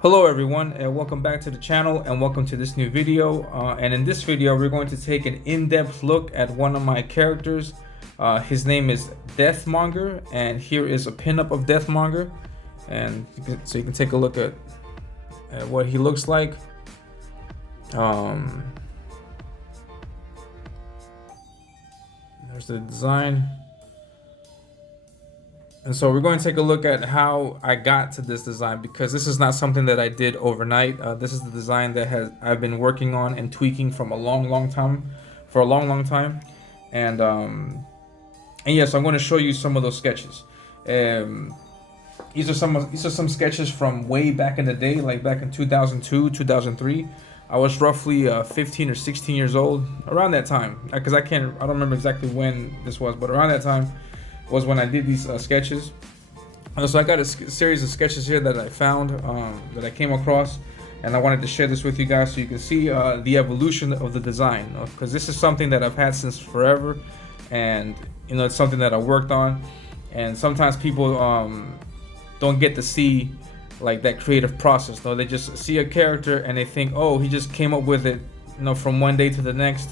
Hello everyone, and welcome back to the channel, and welcome to this new video. And in this video we're going to take an in-depth look at one of my characters. His name is Monger, and here is a pinup of Monger, and so you can take a look at what he looks like. There's the design. And so we're going to take a look at how I got to this design, because this is not something that I did overnight. This is the design that I've been working on and tweaking from a long time. And yes, I'm going to show you some of those sketches. These are some sketches from way back in the day, like back in 2002, 2003. I was roughly 15 or 16 years old around that time, because I don't remember exactly when this was, but around that time was when I did these sketches. So I got a series of sketches here that I found, that I came across, and I wanted to share this with you guys so you can see the evolution of the design, because this is something that I've had since forever, and it's something that I worked on. And sometimes people don't get to see like that creative process. They just see a character and they think, oh, he just came up with it from one day to the next.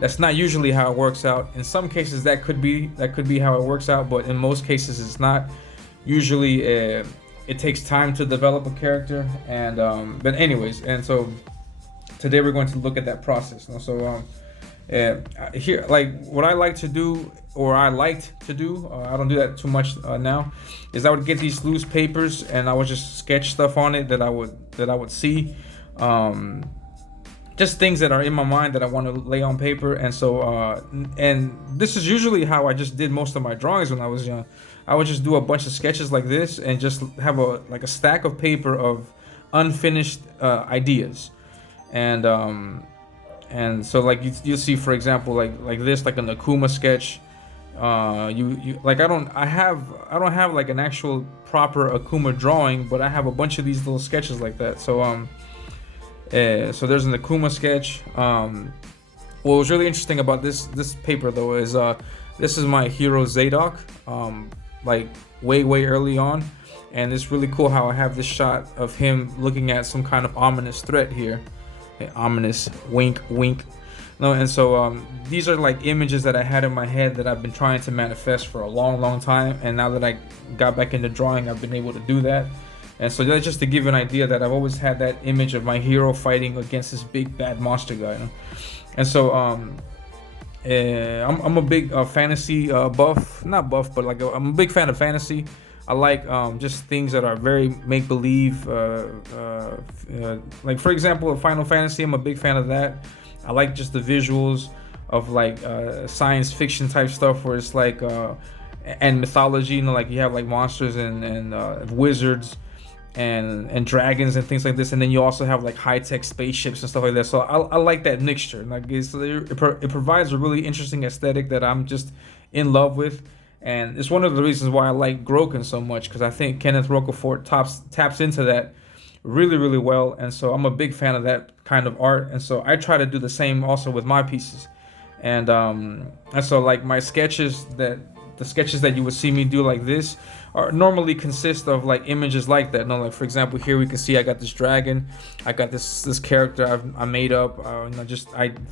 That's not usually how it works out. In some cases that could be how it works out, but in most cases it's not. Usually it takes time to develop a character, and but anyways, and so today we're going to look at that process. So here, like what I like to do, or I liked to do, I don't do that too much now, is I would get these loose papers and I would just sketch stuff on it that I would see, just things that are in my mind that I want to lay on paper. And so and this is usually how I just did most of my drawings when I was young. I would just do a bunch of sketches like this and just have a stack of paper of unfinished ideas. And so like you see, for example, like this, like an Akuma sketch. You like I don't have like an actual proper Akuma drawing, but I have a bunch of these little sketches like that. So there's an Akuma sketch. What was really interesting about this paper though is this is my hero Zadok, like way early on, and it's really cool how I have this shot of him looking at some kind of ominous threat here. Ominous wink. No, and so these are like images that I had in my head that I've been trying to manifest for a long time, and now that I got back into drawing, I've been able to do that. And so that's just to give you an idea that I've always had that image of my hero fighting against this big bad monster guy. And so I'm a big fantasy buff, not buff, but like I'm a big fan of fantasy. I like just things that are very make-believe, like for example Final Fantasy. I'm a big fan of that. I like just the visuals of like science fiction type stuff where it's like and mythology, like you have like monsters and wizards and dragons and things like this, and then you also have like high-tech spaceships and stuff like that. So I like that mixture. Like it provides a really interesting aesthetic that I'm just in love with, and it's one of the reasons why I like Groken so much, because I think Kenneth Rocafort taps into that really well. And so I'm a big fan of that kind of art, and so I try to do the same also with my pieces. And so like the sketches that you would see me do like this are normally consist of like images like that. Like for example, here we can see I got this dragon, I got this character I made up,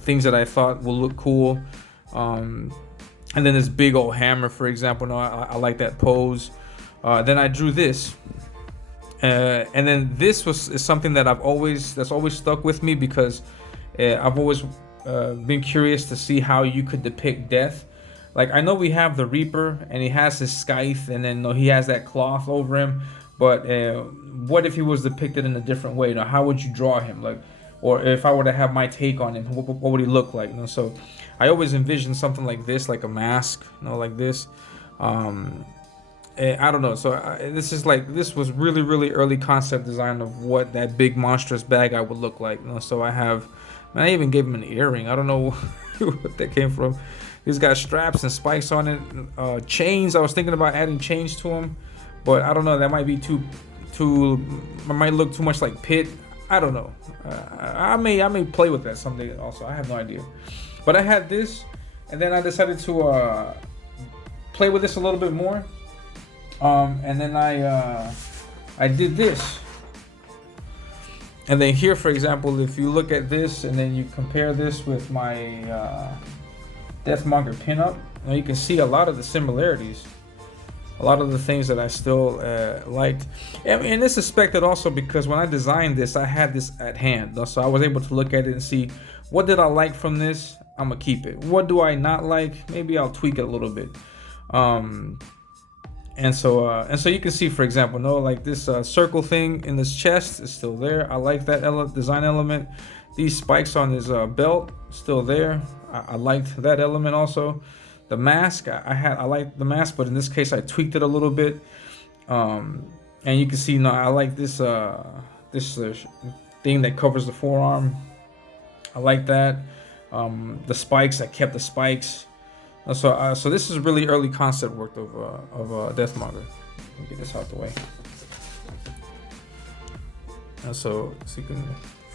things that I thought will look cool, and then this big old hammer, for example. I like that pose. Then I drew this, and then this is something that that's always stuck with me, because I've always been curious to see how you could depict death. Like I know we have the Reaper and he has his scythe, and then he has that cloth over him, but what if he was depicted in a different way? How would you draw him? Like, or if I were to have my take on him, what would he look like? So I always envision something like this, like a mask, like this. I don't know. So this was really early concept design of what that big monstrous bad guy would look like. So I even gave him an earring. I don't know what that came from. He's got straps and spikes on it, chains. I was thinking about adding chains to him, but I don't know. That might be too. It might look too much like Pit. I don't know. I may play with that someday. Also, I have no idea. But I had this, and then I decided to play with this a little bit more. And then I did this. And then here, for example, if you look at this and then you compare this with my Deathmonger pinup, you can see a lot of the similarities, a lot of the things that I still liked. And this is expected also because when I designed this, I had this at hand. So I was able to look at it and see, what did I like from this? I'm gonna keep it. What do I not like? Maybe I'll tweak it a little bit. And so you can see, for example, like this circle thing in this chest is still there. I like that design element. These spikes on his belt still there. I liked that element also. The mask, I liked the mask, but in this case I tweaked it a little bit. And you can see now I like this thing that covers the forearm. I like that. The spikes, I kept the spikes. So this is really early concept work of Deathmonger. Let me get this out the way. So you can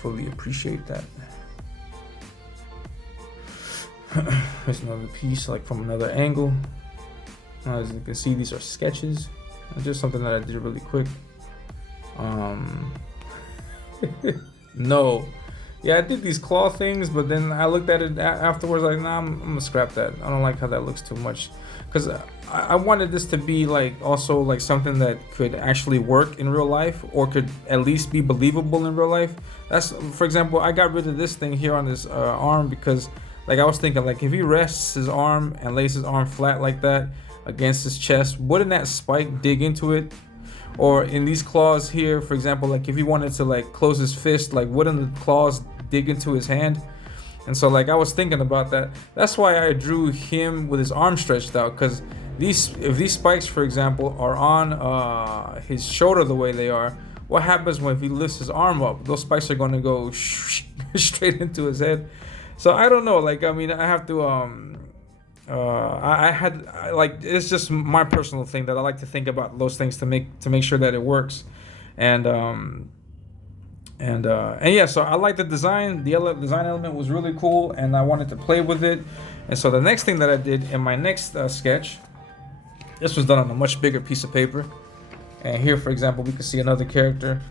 fully appreciate that. There's another piece, like from another angle. As you can see, these are sketches. Just something that I did really quick. No. Yeah, I did these claw things, but then I looked at it afterwards like, nah, I'm gonna scrap that. I don't like how that looks too much. Because I wanted this to be like also like something that could actually work in real life, or could at least be believable in real life. That's, for example, I got rid of this thing here on this arm because like I was thinking, like if he rests his arm and lays his arm flat like that against his chest, wouldn't that spike dig into it? Or in these claws here, for example, like if he wanted to like close his fist, like wouldn't the claws dig into his hand? And so like I was thinking about that. That's why I drew him with his arm stretched out, because if these spikes, for example, are on his shoulder the way they are, what happens when if he lifts his arm up? Those spikes are going to go straight into his head. So I don't know, like I mean, I have to like, it's just my personal thing that I like to think about those things to make sure that it works. And yeah, so I like the design. The design element was really cool, and I wanted to play with it. And so the next thing that I did in my next sketch, this was done on a much bigger piece of paper. And here, for example, we can see another character,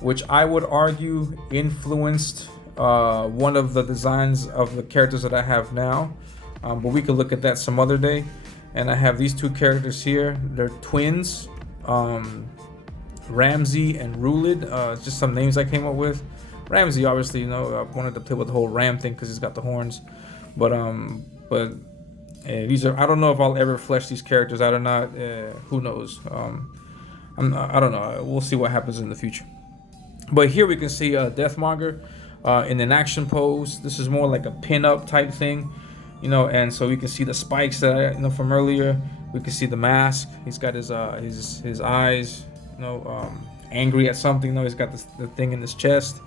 which I would argue influenced one of the designs of the characters that I have now. But we could look at that some other day. And I have these two characters here. They're twins. Ramsey and Rulid, just some names I came up with. Ramsey, obviously, I wanted to play with the whole ram thing because he's got the horns. But these are, I don't know if I'll ever flesh these characters out or not. Who knows? I don't know. We'll see what happens in the future. But here we can see Deathmonger in an action pose. This is more like a pin-up type thing, and so we can see the spikes that from earlier. We can see the mask. He's got his eyes, angry at something. He's got the thing in his chest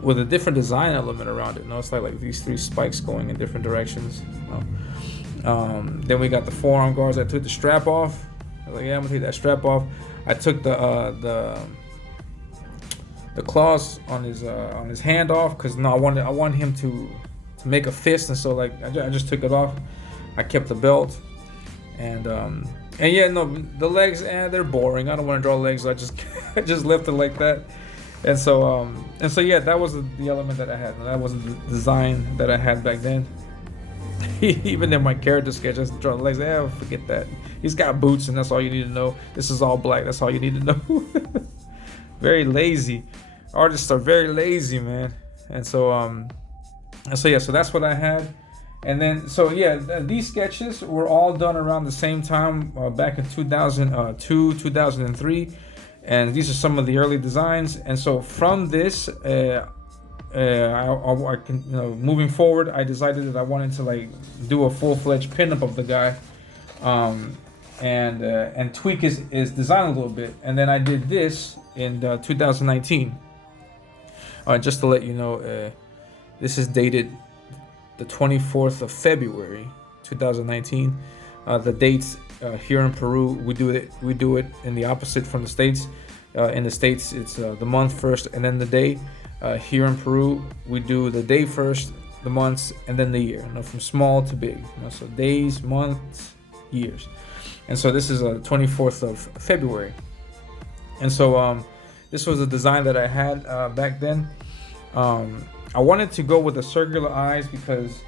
with a different design element around it. It's like these three spikes going in different directions. Then we got the forearm guards. I took the strap off. I was like, yeah, I'm gonna take that strap off. I took the claws on his hand off because I wanted him to make a fist, and so like I just took it off. I kept the belt, and yeah, no, the legs, they're boring. I don't want to draw legs, so I just left it like that. And so yeah, that was the element that I had. That was the design that I had back then. Even in my character sketch, I just draw the legs. Forget that. He's got boots, and that's all you need to know. This is all black. That's all you need to know. Very lazy. Artists are very lazy, man. And so yeah, so that's what I had. And then, so yeah, these sketches were all done around the same time, back in 2002, 2003. And these are some of the early designs. And so from this, I can, moving forward, I decided that I wanted to like do a full-fledged pinup of the guy, and tweak his design a little bit. And then I did this in 2019. Just to let you know, this is dated the 24th of February 2019. The dates here in Peru, we do it in the opposite from the States. In the States, it's the month first and then the day. Here in Peru, we do the day first, the months, and then the year. From small to big. So days, months, years. And so this is the 24th of February. And so This was a design that I had back then. I wanted to go with the circular eyes because,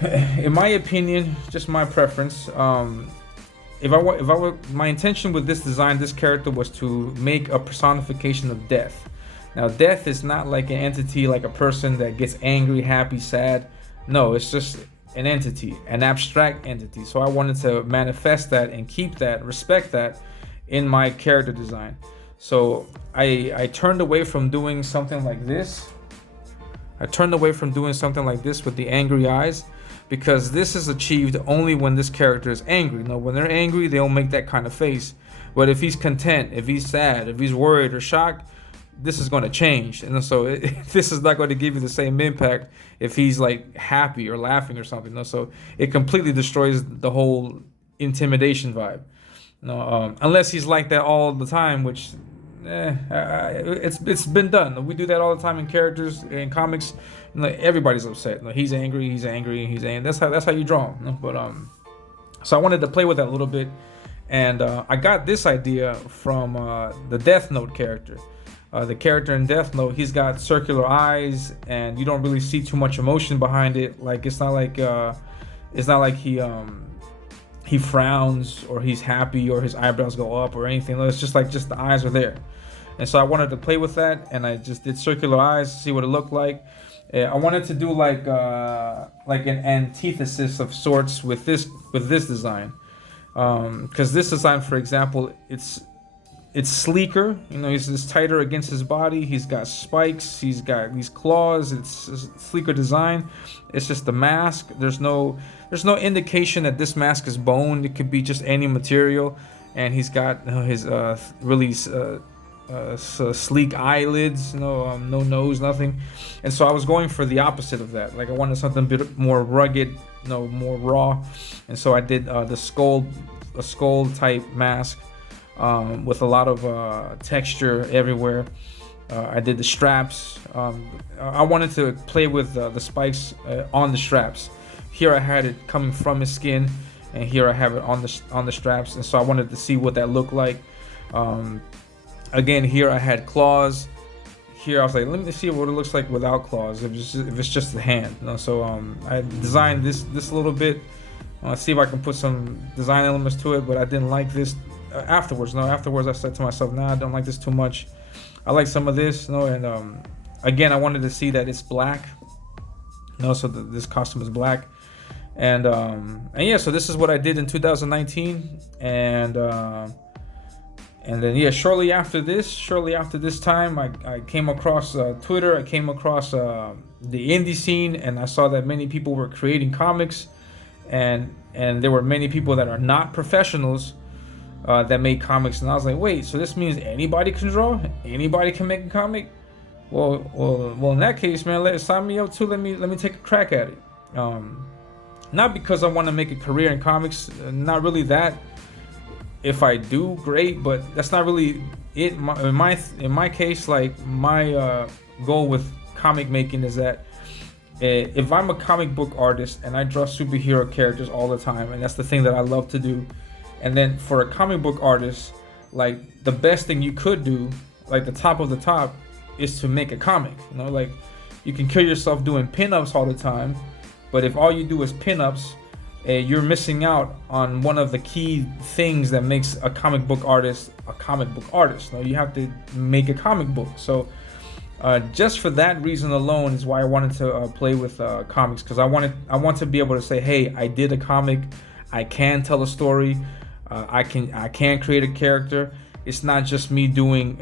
in my opinion, just my preference, if I were, my intention with this design, this character was to make a personification of death. Now, death is not like an entity, like a person that gets angry, happy, sad. No, it's just an entity, an abstract entity. So I wanted to manifest that and keep that, respect that in my character design. So I turned away from doing something like this. I turned away from doing something like this with the angry eyes, because this is achieved only when this character is angry. You know, when they're angry, they don't make that kind of face. But if he's content, if he's sad, if he's worried or shocked, this is going to change. And so this is not going to give you the same impact if he's like happy or laughing or something. You know? So it completely destroys the whole intimidation vibe. You know, unless he's like that all the time, which it's been done. We do that all the time in characters in comics. You know, everybody's upset. You know, he's angry. He's angry. He's angry. That's how you draw him. You know? But so I wanted to play with that a little bit, and I got this idea from the Death Note character. The character in Death Note, he's got circular eyes, and you don't really see too much emotion behind it. Like it's not like he frowns or he's happy or his eyebrows go up or anything. It's just the eyes are there. And so I wanted to play with that, and I just did circular eyes to see what it looked like. I wanted to do like an antithesis of sorts with this design, because this design, for example, it's sleeker. You know, it's tighter against his body. He's got spikes. He's got these claws. It's a sleeker design. It's just the mask. There's no indication that this mask is bone. It could be just any material. And he's got his really sleek eyelids. No nose, nothing. And so I was going for the opposite of that. Like I wanted something a bit more rugged, more raw. And so I did a skull type mask. With a lot of texture everywhere. I did the straps. I wanted to play with the spikes on the straps. Here I had it coming from his skin, and here I have it on the straps. And so I wanted to see what that looked like. Again, here I had claws. Here I was like, let me see what it looks like without claws. If it's just the hand. So I designed this a little bit. See if I can put some design elements to it, but I didn't like this. Afterwards I said to myself, I don't like this too much. I like some of this, and again, I wanted to see that it's black. So this costume is black, and yeah. So this is what I did in 2019, and then yeah, shortly after this time, I came across Twitter. I came across the indie scene, and I saw that many people were creating comics, and there were many people that are not professionals. That made comics, and I was like, wait, so this means anybody can draw, anybody can make a comic? Well, in that case, man, sign me up too. Let me take a crack at it. Not because I want to make a career in comics, not really that. If I do, great, but that's not really it. In my case, like my goal with comic making is that if I'm a comic book artist and I draw superhero characters all the time, and that's the thing that I love to do. And then for a comic book artist, like the best thing you could do, like the top of the top, is to make a comic. Like you can kill yourself doing pinups all the time, but if all you do is pinups, you're missing out on one of the key things that makes a comic book artist a comic book artist. You have to make a comic book. So just for that reason alone is why I wanted to play with comics, because I want to be able to say, hey, I did a comic. I can tell a story. I can create a character. It's not just me doing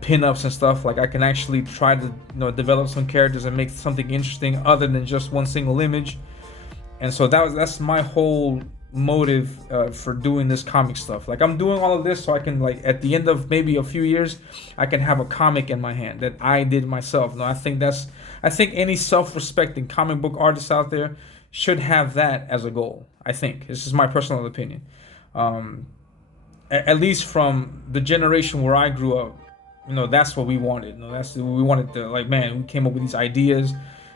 pin-ups and stuff. Like I can actually try to develop some characters and make something interesting other than just one single image. And so that's my whole motive for doing this comic stuff. Like I'm doing all of this so I can, like, at the end of maybe a few years, I can have a comic in my hand that I did myself. I think any self-respecting comic book artist out there should have that as a goal. I think this is my personal opinion. At least from the generation where I grew up, that's what we wanted. We wanted to, like, man, we came up with these ideas,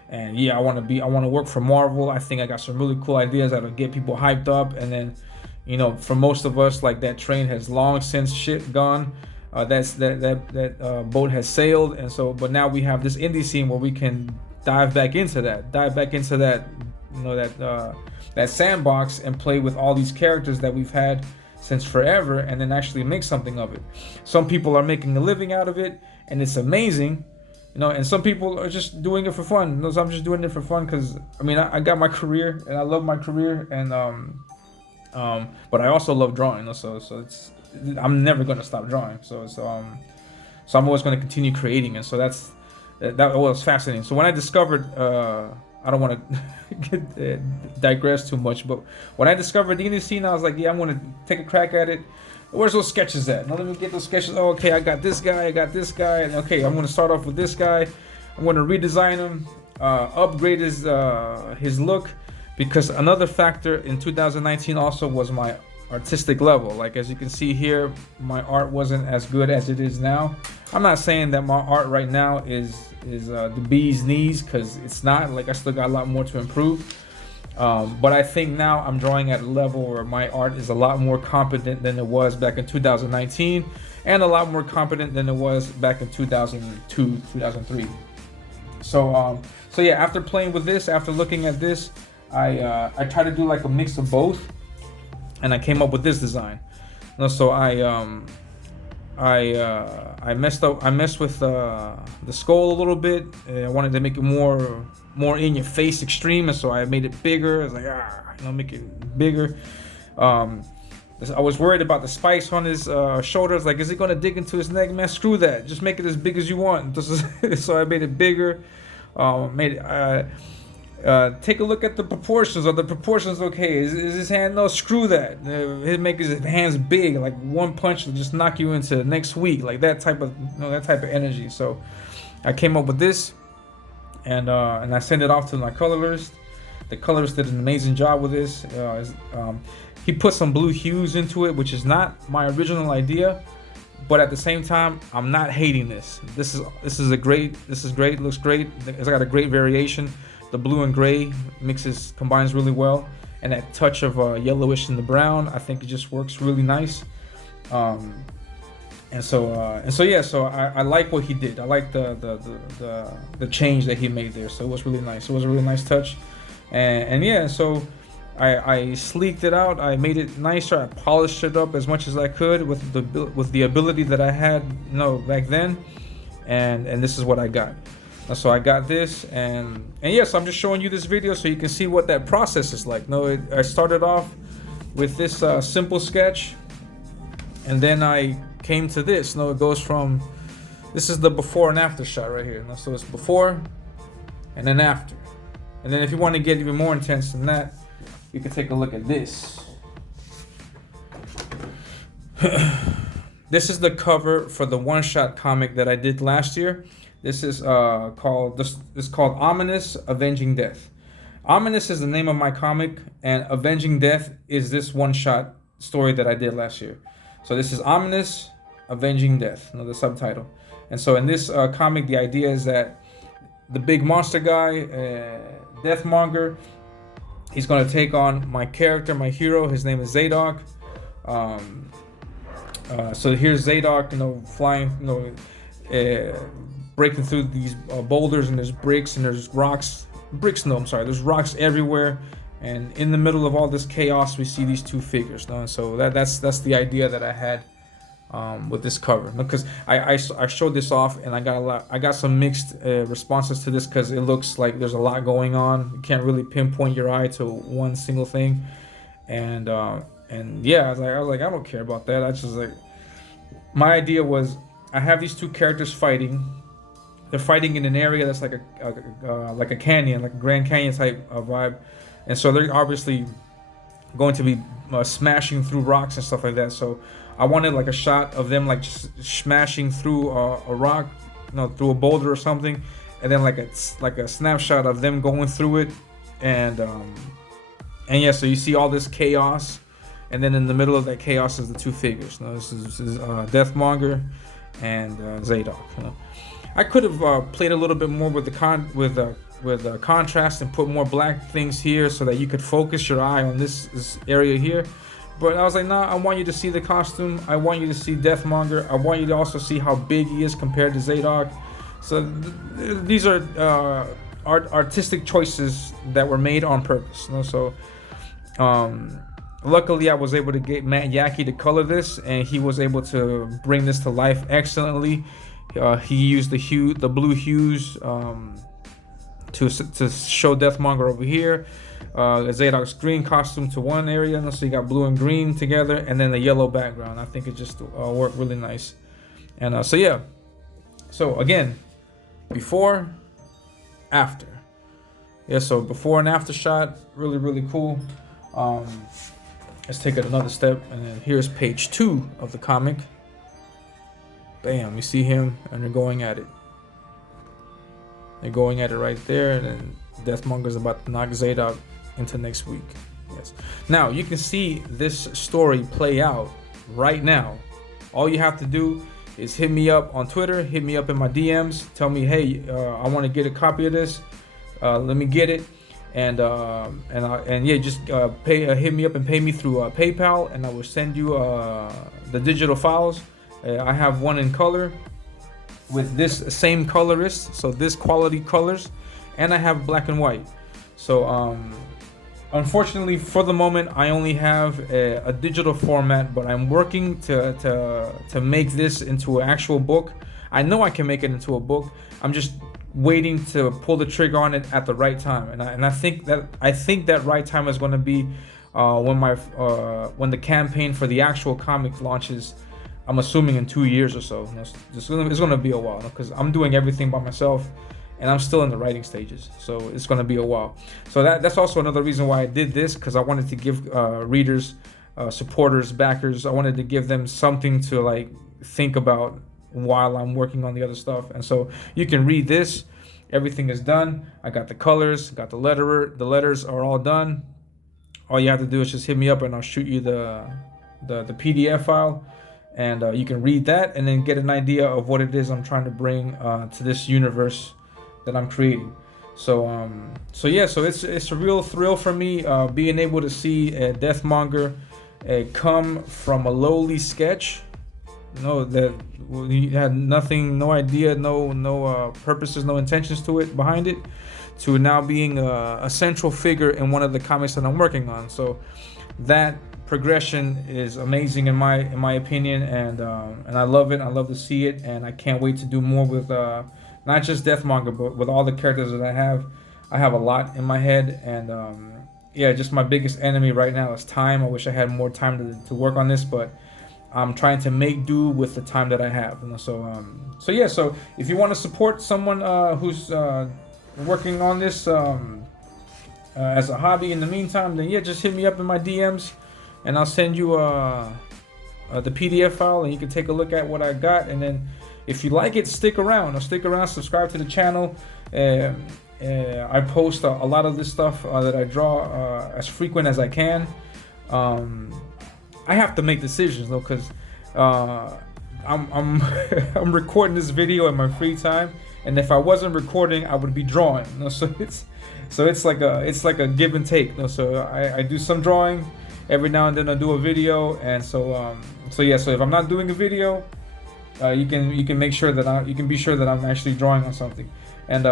and yeah, I want to work for Marvel. I think I got some really cool ideas that'll get people hyped up, and then, for most of us, like, that train has long since gone. that boat has sailed. And so, but now we have this indie scene where we can dive back into that, that sandbox, and play with all these characters that we've had since forever, and then actually make something of it. Some people are making a living out of it, and it's amazing, and some people are just doing it for fun. So I'm just doing it for fun because I got my career, and I love my career, and but I also love drawing. So I'm never gonna stop drawing. So I'm always gonna continue creating, and so that was fascinating. So when I discovered, I don't want to digress too much, but when I discovered the indie scene, I was like, yeah, I'm gonna take a crack at it. Where's those sketches at? Now let me get those sketches. Oh, okay, I got this guy, and okay, I'm gonna start off with this guy. I'm gonna redesign him, upgrade his look, because another factor in 2019 also was my artistic level. Like, as you can see here, my art wasn't as good as it is now. I'm not saying that my art right now is the bee's knees, because it's not. Like, I still got a lot more to improve. But I think now I'm drawing at a level where my art is a lot more competent than it was back in 2019, and a lot more competent than it was back in 2002, 2003. So yeah, after playing with this, after looking at this, I tried to do like a mix of both, and I came up with this design. So I messed with the skull a little bit. I wanted to make it more in your face, extreme, and so I made it bigger. I was like, make it bigger. I was worried about the spikes on his shoulders. Like, is it gonna dig into his neck? Man, screw that. Just make it as big as you want. So I made it bigger. Take a look at the proportions. Are the proportions okay? Is his hand? No, screw that. He'll make his hands big. Like, one punch will just knock you into next week. Like that type of energy. So I came up with this, and I sent it off to my colorist. The colorist did an amazing job with this. He put some blue hues into it, which is not my original idea, but at the same time, I'm not hating this. This is great. Looks great. It's got a great variation. The blue and gray combines really well, and that touch of yellowish in the brown, I think it just works really nice. So I like what he did. I like the change that he made there. So it was really nice. It was a really nice touch, so I sleeked it out. I made it nicer. I polished it up as much as I could with the ability that I had, back then, and this is what I got. So I got this, and yes, I'm just showing you this video so you can see what that process is like. I started off with this simple sketch, and then I came to this. It goes from, this is the before and after shot right here. So it's before and then after. And then if you want to get even more intense than that, you can take a look at this. This is the cover for the one-shot comic that I did last year. This is called Ominous Avenging Death. Ominous is the name of my comic, and Avenging Death is this one-shot story that I did last year. So this is Ominous Avenging Death, the subtitle. And so in this comic, the idea is that the big monster guy, Death Monger, he's going to take on my character, my hero. His name is Zadok. So here's Zadok, flying, breaking through these boulders, and there's bricks and there's rocks. There's rocks everywhere. And in the middle of all this chaos, we see these two figures. So that's the idea that I had with this cover. Because I showed this off, and I got some mixed responses to this, because it looks like there's a lot going on. You can't really pinpoint your eye to one single thing. And yeah, I was like, I don't care about that. I just my idea was, I have these two characters fighting. They're fighting in an area that's like a canyon, like a Grand Canyon type vibe, and so they're obviously going to be smashing through rocks and stuff like that. So I wanted like a shot of them like just smashing through a rock, through a boulder or something, and then like a snapshot of them going through it, and yeah, so you see all this chaos, and then in the middle of that chaos is the two figures. This is Death Monger and Zadok. I could have played a little bit more with the contrast and put more black things here so that you could focus your eye on this area here, But I was like, nah, I want you to see the costume. I want you to see Deathmonger. I want you to also see how big he is compared to Zadok. So these are artistic choices that were made on purpose. You know? So luckily, I was able to get Matt Yackey to color this, and he was able to bring this to life excellently. He used the blue hues to show Deathmonger over here. Zadok's green costume to one area, so you got blue and green together, and then the yellow background. I think it just worked really nice. And so yeah. So again, before, after. Yeah, so before and after shot, really, really cool. Let's take it another step, and then here's page 2 of the comic. Bam, you see him, and they're going at it. They're going at it right there, and then Deathmonger's about to knock Zadok into next week. Yes. Now, you can see this story play out right now. All you have to do is hit me up on Twitter, hit me up in my DMs, tell me, hey, I want to get a copy of this. Let me get it. And yeah, just hit me up and pay me through PayPal, and I will send you the digital files. I have one in color with this same colorist, so this quality colors, and I have black and white. So unfortunately, for the moment, I only have a digital format, but I'm working to make this into an actual book. I know I can make it into a book. I'm just waiting to pull the trigger on it at the right time, and I think that right time is going to be when the campaign for the actual comic launches. I'm assuming in 2 years or so. It's going to be a while, because I'm doing everything by myself, and I'm still in the writing stages. So it's going to be a while. So that's also another reason why I did this, because I wanted to give readers, supporters, backers, I wanted to give them something to like think about while I'm working on the other stuff. And so you can read this. Everything is done. I got the colors, got the letterer. The letters are all done. All you have to do is just hit me up, and I'll shoot you the PDF file. And you can read that and then get an idea of what it is I'm trying to bring to this universe that I'm creating. So yeah, so it's a real thrill for me being able to see Deathmonger come from a lowly sketch, that he had nothing, no idea, no purposes, no intentions to it behind it, to now being a central figure in one of the comics that I'm working on. So that progression is amazing in my opinion, and I love it. I love to see it, and I can't wait to do more with not just Deathmonger, but with all the characters that I have. I have a lot in my head, and yeah, just my biggest enemy right now is time. I wish I had more time to work on this, but I'm trying to make do with the time that I have. So yeah, so if you want to support someone who's working on this as a hobby in the meantime, then yeah, just hit me up in my DMs, and I'll send you the PDF file, and you can take a look at what I got. And then if you like it, stick around. Subscribe to the channel. I post a lot of this stuff that I draw as frequent as I can. I have to make decisions though, because I'm I'm recording this video in my free time, and if I wasn't recording, I would be drawing. So it's like a give and take. So I do some drawing. Every now and then I do a video, and so yeah. So if I'm not doing a video, you can make sure that you can be sure that I'm actually drawing on something, and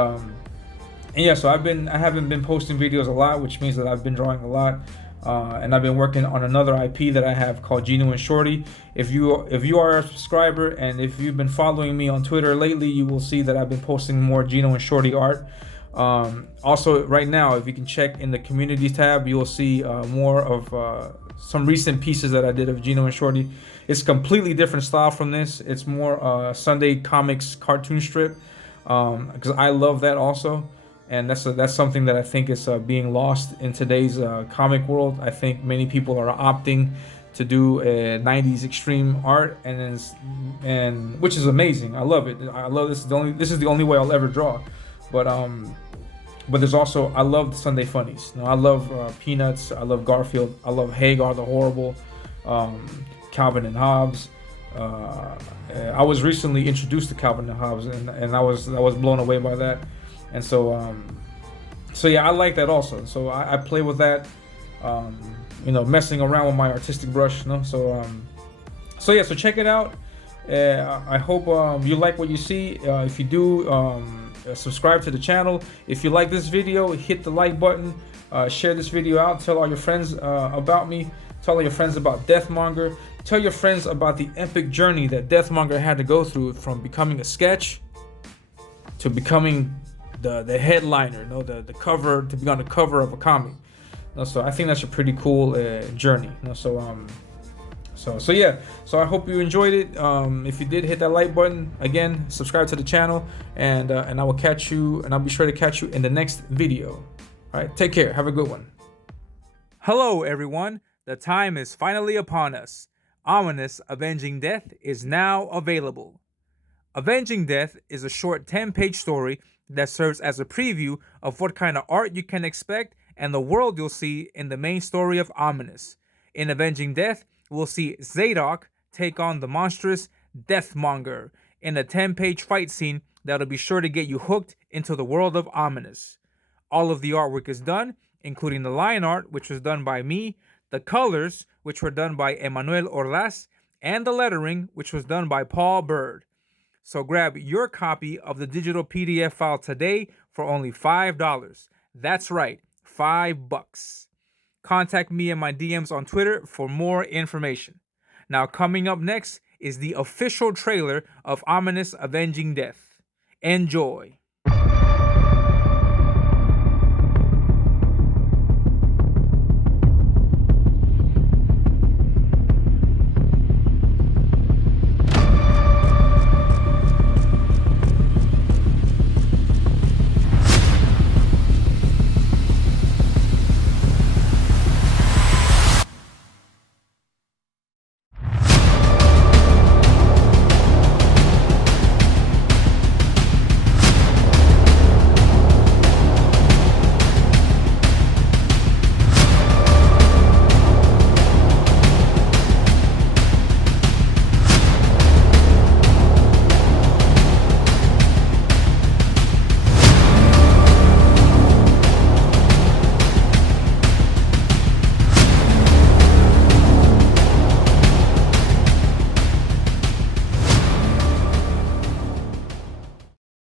yeah. So I haven't been posting videos a lot, which means that I've been drawing a lot, and I've been working on another IP that I have called Gino and Shorty. If you are a subscriber, and if you've been following me on Twitter lately, you will see that I've been posting more Gino and Shorty art. Also, right now, if you can check in the community tab, you will see more of some recent pieces that I did of Gino and Shorty. It's a completely different style from this. It's more Sunday comics cartoon strip, because I love that also, and that's something that I think is being lost in today's comic world. I think many people are opting to do 90s extreme art, and which is amazing. I love it. I love this. This is the only way I'll ever draw. But there's also, I love the Sunday funnies. I love Peanuts. I love Garfield. I love Hagar the Horrible, Calvin and Hobbes. I was recently introduced to Calvin and Hobbes, and I was blown away by that. And so yeah, I like that also. So I play with that. messing around with my artistic brush. So yeah, so check it out. I hope you like what you see. If you do, subscribe to the channel. If you like this video, hit the like button. Share this video out. Tell all your friends about me. Tell all your friends about Monger. Tell your friends about the epic journey that Monger had to go through, from becoming a sketch to becoming the headliner, the cover, to be on the cover of a comic. So I think that's a pretty cool journey. So yeah. So I hope you enjoyed it. If you did, hit that like button. Again, subscribe to the channel, and I will catch you, and I'll be sure to catch you in the next video. All right, take care. Have a good one. Hello, everyone. The time is finally upon us. Ominous Avenging Death is now available. Avenging Death is a short 10-page story that serves as a preview of what kind of art you can expect and the world you'll see in the main story of Ominous. In Avenging Death, we'll see Zadok take on the monstrous Monger in a 10-page fight scene that'll be sure to get you hooked into the world of Ominous. All of the artwork is done, including the line art, which was done by me, the colors, which were done by Emmanuel Orlas, and the lettering, which was done by Paul Bird. So grab your copy of the digital PDF file today for only $5. That's right, $5. Contact me in my DMs on Twitter for more information. Now, coming up next is the official trailer of Ominous Avenging Death. Enjoy.